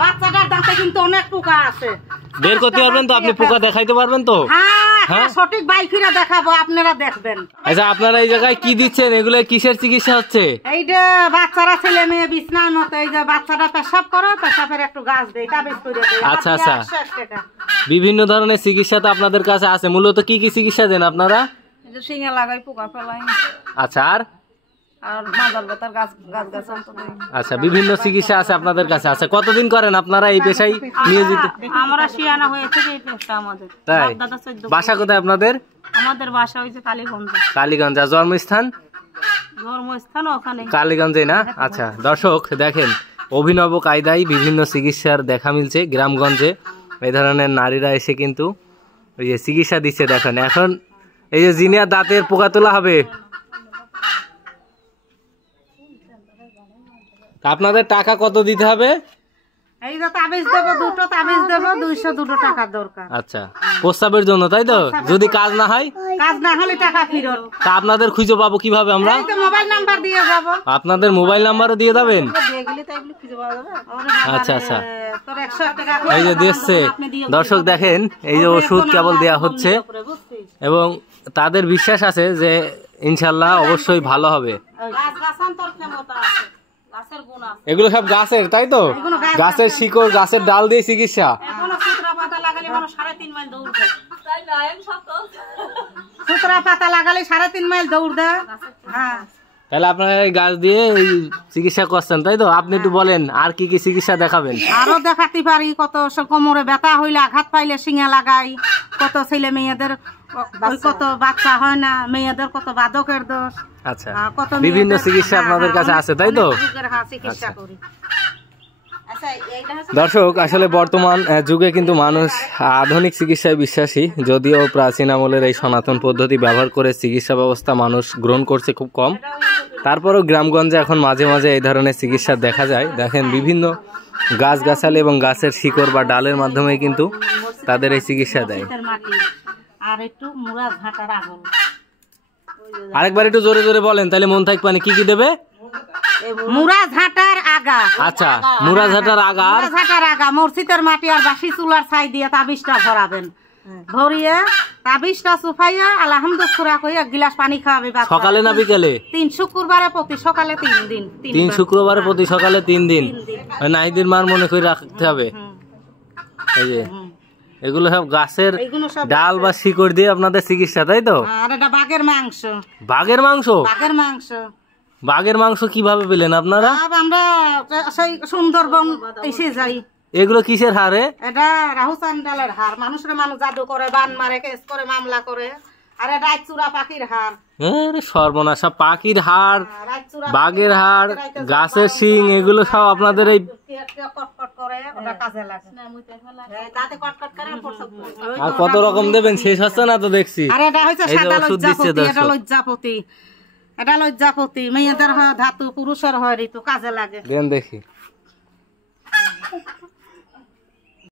বাচ্চাটার দাঁতে কিন্তু অনেক পোকা আছে। বের করতে পারবেন তো? আপনি পোকা দেখাইতে পারবেন তো? হ্যাঁ, সঠিক বাইফিরা দেখাবো, আপনারা দেখবেন। আচ্ছা, আপনারা এই জায়গায় কি দিচ্ছেন? এগুলো কিসের চিকিৎসা হচ্ছে? এই যে বাচ্চারা ছেলে মেয়ে বিছনার মতো, এই যে বাচ্চাটা পেশাব করে, পেশাবের একটু গাছ দেয়, তাবিজ করে দেয়। আচ্ছা আচ্ছা, বিভিন্ন ধরনের চিকিৎসা তো আপনাদের কাছে আছে। মূলত কি কি চিকিৎসা দেন আপনারা? এই যে শিঙে লাগাই, পোকা ফেলাই। আচ্ছা, আর মাদার ব্যথার গাছ আচ্ছা, বিভিন্ন চিকিৎসা আছে আপনাদের কাছে। আচ্ছা, কতদিন করেন আপনারা এই পেশায় নিয়োজিত? আমরা শিয়ানা হয়েছে এই পেশা আমাদের। তাই? বাসা কোথায় আপনাদের? আমাদের বাসা হইছে কালীগঞ্জ। কালীগঞ্জ। জন্মস্থান? জন্মস্থান ওখানে কালীগঞ্জে না? আচ্ছা, দর্শক দেখেন, অভিনব কায়দায় বিভিন্ন চিকিৎসার দেখা মিলছে গ্রামগঞ্জে। এই ধরনের নারীরা এসে কিন্তু ওই যে চিকিৎসা দিচ্ছে। দেখেন, এখন এই যে জিনিয়া দাঁতের পোকা তোলা হবে, আপনাদের টাকা কত দিতে হবে? এই যে তাবিজ দেব, দুটো তাবিজ দেব, 202 টাকা দরকার। আচ্ছা, প্রস্তাবের জন্য, তাই তো? যদি কাজ না হয়? কাজ না হলে টাকা ফেরত। তা আপনাদের খুঁজে পাবো কিভাবে আমরা? এই তো মোবাইল নাম্বার দিয়ে যাব। আপনাদের মোবাইল নাম্বারও দিয়ে যাবেন? দিয়ে গেলে তাই বলে খুঁজে পাওয়া যাবে। আচ্ছা আচ্ছা, তোর 100 টাকা এই যে দিচ্ছে। দর্শক দেখেন, এই যে ওষুধ কেবল দেয়া হচ্ছে এবং তাদের বিশ্বাস আছে যে ইনশাল্লাহ অবশ্যই ভালো হবে। এগুলো সব গাছের, তাই তো? গাছের শিকড়, গাছের ডাল দিয়ে চিকিৎসা। সুতরা পাতা লাগালে 3.5 মাইল দৌড় দেয়। সুতরা পাতা লাগালে 3.5 মাইল দৌড় দেয়। হ্যাঁ, তাহলে আপনারা এই গাছ দিয়ে এই চিকিৎসা করছেন, তাই তো? আপনি একটু বলেন আর কি কি চিকিৎসা দেখাবেন? আরো দেখাতে পারি। কত কোমরে ব্যথা হইলে আঘাত পাইলে শিঙা লাগাই। কত ছেলে মেয়েদের কত বাচ্চা হয় না, মেয়েদের কত বাদকের দোষ। আচ্ছা, বিভিন্ন চিকিৎসা আপনাদের কাছে আছে, তাই তো? দর্শক, আসলে বর্তমান যুগে কিন্তু মানুষ আধুনিক চিকিৎসায় বিশ্বাসী, যদিও প্রাচীন আমলের এই সনাতন পদ্ধতি ব্যবহার করে চিকিৎসা ব্যবস্থা মানুষ গ্রহণ করছে খুব কম। তারপরেও গ্রামগঞ্জে এখন মাঝে মাঝে এই ধরনের চিকিৎসা দেখা যায়। দেখেন, বিভিন্ন গাছগাছালি এবং গাছের শিকড় বা ডালের মাধ্যমে কিন্তু তাদের এই চিকিৎসা দেয়। আরেকবার একটু জোরে জোরে বলেন, তাহলে মন থাকবে। মানে কি কি দেবে? মুরাঝাটার আগা। আচ্ছা, মুরাঝাটার আগা, মুরাঝাটার আগা, মসজিদের মাটি আর বাসি চুলার ছাই দিয়ে তাবিজটা ভরাবেন। ভরিয়ে তাবিজটা চুফাইয়া আলহামদুলিল্লাহ কই এক গ্লাস পানি খাওয়াবে। সকালে না বিকেলে? 3 শুক্রবারে প্রতি সকালে 3 দিন। 3 শুক্রবারে প্রতি সকালে 3 দিন। নাহিদের মার মনে করে রাখতে হবে। এই যে এগুলো সব গাছের ডাল বা শিকড় দিয়ে আপনাদের চিকিৎসা, তাই তো? আর এটা বাঘের মাংস। বাঘের মাংস? বাঘের মাংস। বাঘের মাংস কিভাবে পেলেন আপনারা? আমরা সেই সুন্দরবন এসে যাই। এগুলো কিসের হাড়ে? এটা রাহুসান ডালের হাড়। মানুষের মানুষ জাদু করে, বান মারে, কেস করে, মামলা করে। আর এটা রাইচুরা পাখির হাড়। সর্বনাশ, পাখির হাড়, বাঘের হাড়, গাছের শিং, এগুলো সব আপনাদের এই আর কত রকম দেবেন, শেষ হচ্ছে না তো দেখছি। লজ্জাপতি, এটা লজ্জাপতি। মেয়েদের হয় ধাতু, পুরুষের হয় ঋতু, কাজে লাগে। দেখি।